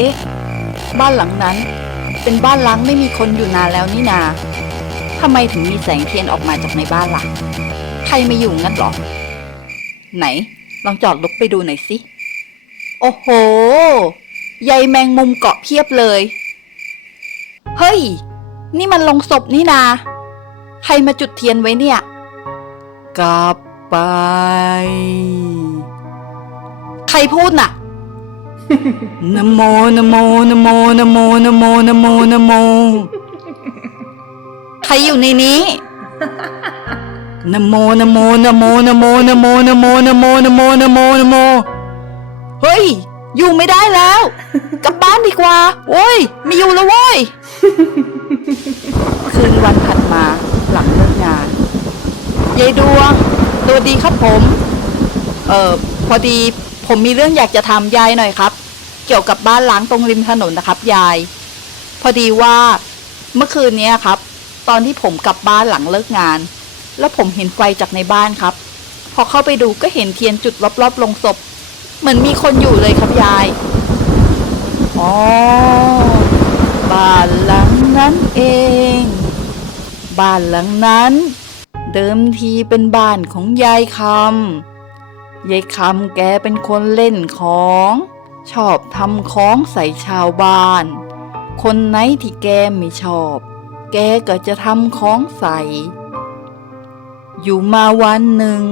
เอ๊ะ บ้านหลังนั้น เป็นบ้านล้างไม่มีคนอยู่นานแล้วนี่นาทำไมถึงมีแสงเทียนออกมาจากในบ้านล่ะ ใครมาอยู่งั้นหรอ ไหน ลองจอดรถไปดูหน่อยสิ โอ้โห ใยแมงมุมเกาะเพียบเลย เฮ้ย นี่มันลงศพนี่นา ใครมาจุดเทียนไว้เนี่ย กลับไป ใครพูดน่ะ นะโมนะโมนะโมนะโมนะโมนะโมนะโม ใครอยู่ในนี้นะโมนะโมนะโมนะโมนะโมนะโมนะโมนะโมนะโมนะโม เฮ้ย อยู่ไม่ได้แล้ว กลับบ้านดีกว่า โอ้ย ไม่อยู่แล้วเว้ย คืนวันถัดมาหลังเลิกงานยายดวงสวัสดีครับผม เอ่อ พอดีผมมีเรื่องอยากจะถามยายหน่อยครับ เกี่ยวกับบ้านล้างตรงริมถนนนะครับ ยาย พอดีว่าเมื่อคืนนี้ครับ ตอนที่ผมกลับบ้านหลังเลิกงาน แล้วผมเห็นไฟจากในบ้านครับ พอเข้าไปดูก็เห็นเทียนจุดรอบๆลงศพ เหมือนมีคนอยู่เลยครับยายอ๋อบ้านหลังนั้นเอง บ้านหลังนั้น เดิมทีเป็นบ้านของยายคำยายคำแกเป็นคนเล่นของ ชอบทำของใส่ชาวบ้าน คนไหนที่แกไม่ชอบ แกก็จะทำของใส่ อยู่มาวันหนึ่ง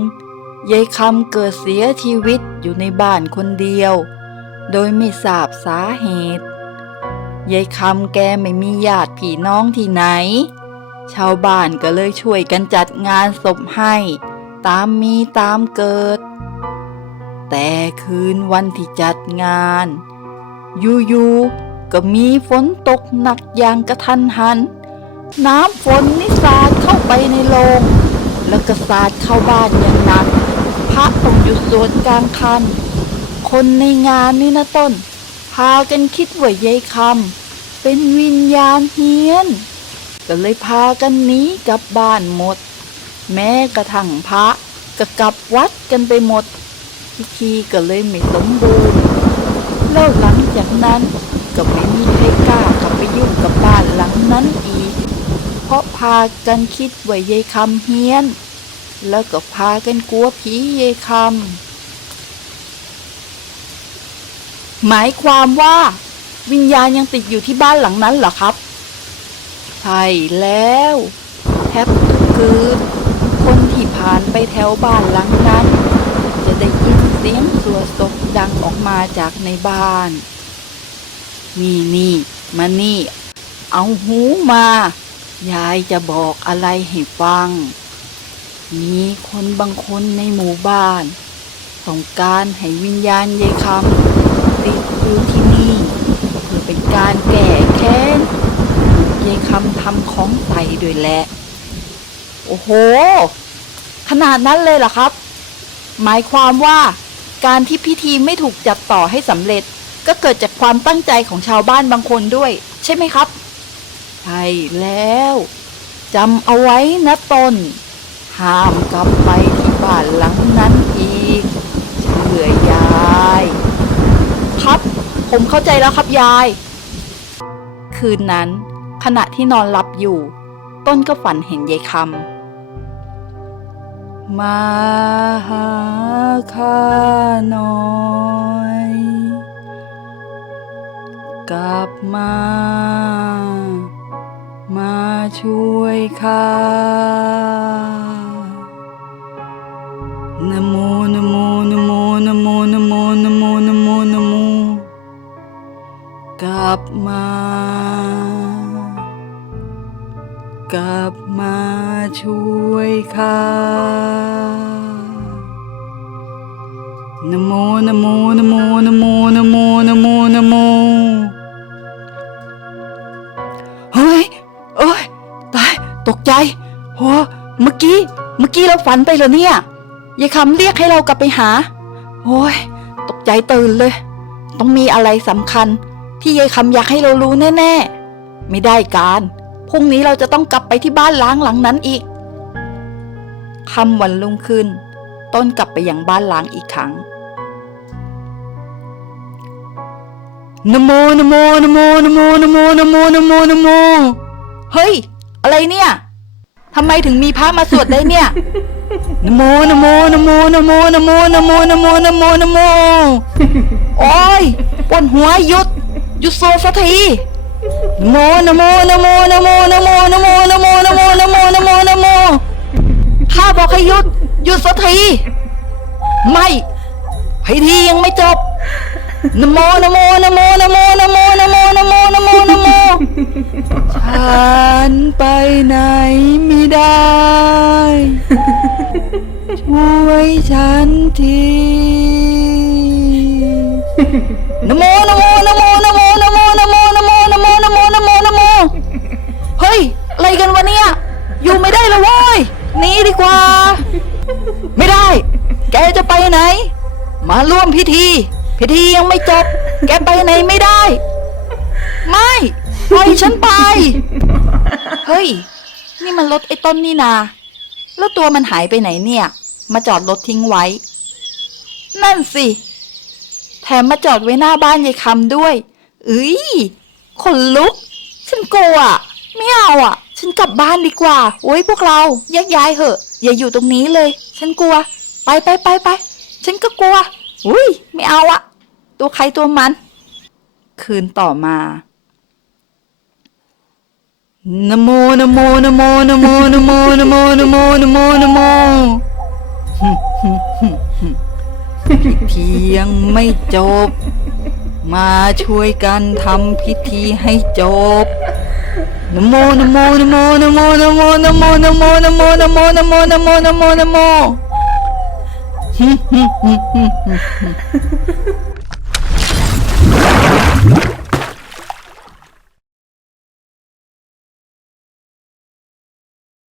ยายคำเกิดเสียชีวิตอยู่ในบ้านคนเดียว โดยไม่ทราบสาเหตุยายคำแกไม่มีญาติพี่น้องที่ไหน ชาวบ้านก็เลยช่วยกันจัดงานศพให้ ตามมีตามเกิด แต่คืนวันที่จัดงาน อยู่ๆก็มีฝนตกหนักอย่างกระทันหัน น้ำฝนนี่สาดเข้าไปในโรงแล้วก็สาดเข้าบ้านอย่างหนัก พระต้องหยุดสวดกลางคัน คนในงานนี่นะต้น พากันคิดว่ายายคำเป็นวิญญาณเฮียน ก็เลยพากันหนีกลับบ้านหมด แม้กระทั่งพระก็กลับวัดกันไปหมด พิธีก็เลยไม่สมบูรณ์แล้วหลังจากนั้นก็ไม่มีใครกล้ากลับไปยุ่งกับบ้านหลังนั้นอีก เพราะพากันคิดว่ายายคำเฮียน แล้วก็พากันกลัวผียายคำหมายความว่า วิญญาณยังติดอยู่ที่บ้านหลังนั้นเหรอครับใช่แล้วแทบทุกคืนคนที่ผ่านไปแถวบ้านหลังนั้น ได้ยินเสียงสวดศพดังออกมาจากในบ้าน นี่นี่มานี่ เอาหูมา ยายจะบอกอะไรให้ฟัง มีคนบางคนในหมู่บ้าน ต้องการให้วิญญาณยายคำติดอยู่ที่นี่ เพื่อเป็นการแก้แค้นยายคำทำของใส่ด้วยแหละ โอ้โห ขนาดนั้นเลยเหรอครับ หมายความว่าการที่พิธีไม่ถูกจัดต่อให้สำเร็จ ก็เกิดจากความตั้งใจของชาวบ้านบางคนด้วย ใช่ไหมครับ ใช่แล้วจำเอาไว้นะตน ห้ามกลับไปที่บ้านหลังนั้นอีกเชื่อยาย ครับผมเข้าใจแล้วครับยาย คืนนั้น ขณะที่นอนหลับอยู่ ต้นก็ฝันเห็นยายคำ มาหาข้าน่อย กลับมา มาช่วยข้านโมนโมนโมนโมนโมนโมนโมนโมกลับมา กลับมาช่วยข้านโมนโมนโมนโมนโมนโมนโมเฮ้ยเอ้ยตายตกใจโหเมื่อกี้ เมื่อกี้เราฝันไปเหรอเนี่ยยายคำเรียกให้เรากลับไปหาโอ้ยตกใจตื่นเลย ต้องมีอะไรสำคัญ ที่ยายคำอยากให้เรารู้แน่ ๆ ไม่ได้การ พรุ่งนี้เราจะต้องกลับไปที่บ้านล้างหลังนั้นอีกค่ำวันรุ่งขึ้น ต้นกลับไปยังบ้านล้างอีกครั้งนโมนโมนโมนโมนโมนโมนโมนโมเฮ้ย อะไรเนี่ยทำไมถึงมีพระมาสวดได้เนี่ยนโมนโมนโมนโมนโมนโมนโมนโมนโมโอ้ยปวดหัวหยุดหยุดโซสักที โมนะโมนะโมนะโมนะโมนะโมนะโมนะโมนะโมนะโมนะโมข้าบอกให้หยุดหยุดสักทีไม่พิธียังไม่จบนะโมนะโมนะโมนะโมนะโมนะโมนะโมนะโมนะโมฉันไปไหนไม่ได้ ช่วยฉันทีนะโมนะโมนะโมนะ กว่า ไม่ได้ แกจะไปไหน มาร่วมพิธี พิธียังไม่จบ แกไปไหนไม่ได้ ไม่ปล่อยฉันไป เฮ้ย นี่มันรถไอ้ต้นนี่นา แล้วตัวมันหายไปไหนเนี่ย มาจอดรถทิ้งไว้ นั่นสิ แถมมาจอดไว้หน้าบ้านยายคำด้วยเอ้ยขนลุก ฉันกลัวไม่เอาอะ ฉันกลับบ้านดีกว่า โอ้ยพวกเราแยกย้ายเหอะ อย่าอยู่ตรงนี้เลย ฉันกลัว ไปไปไปไป ฉันก็กลัว อุ้ย ไม่เอาอะตัวใครตัวมัน คืนต่อมานโมนโมนโมนโมนโมนโมนโมนโมนโมพิธียังไม่จบ มาช่วยกันทำพิธีให้จบ นะโมนะโมนะโมนะโมนะโมนะโมนะโม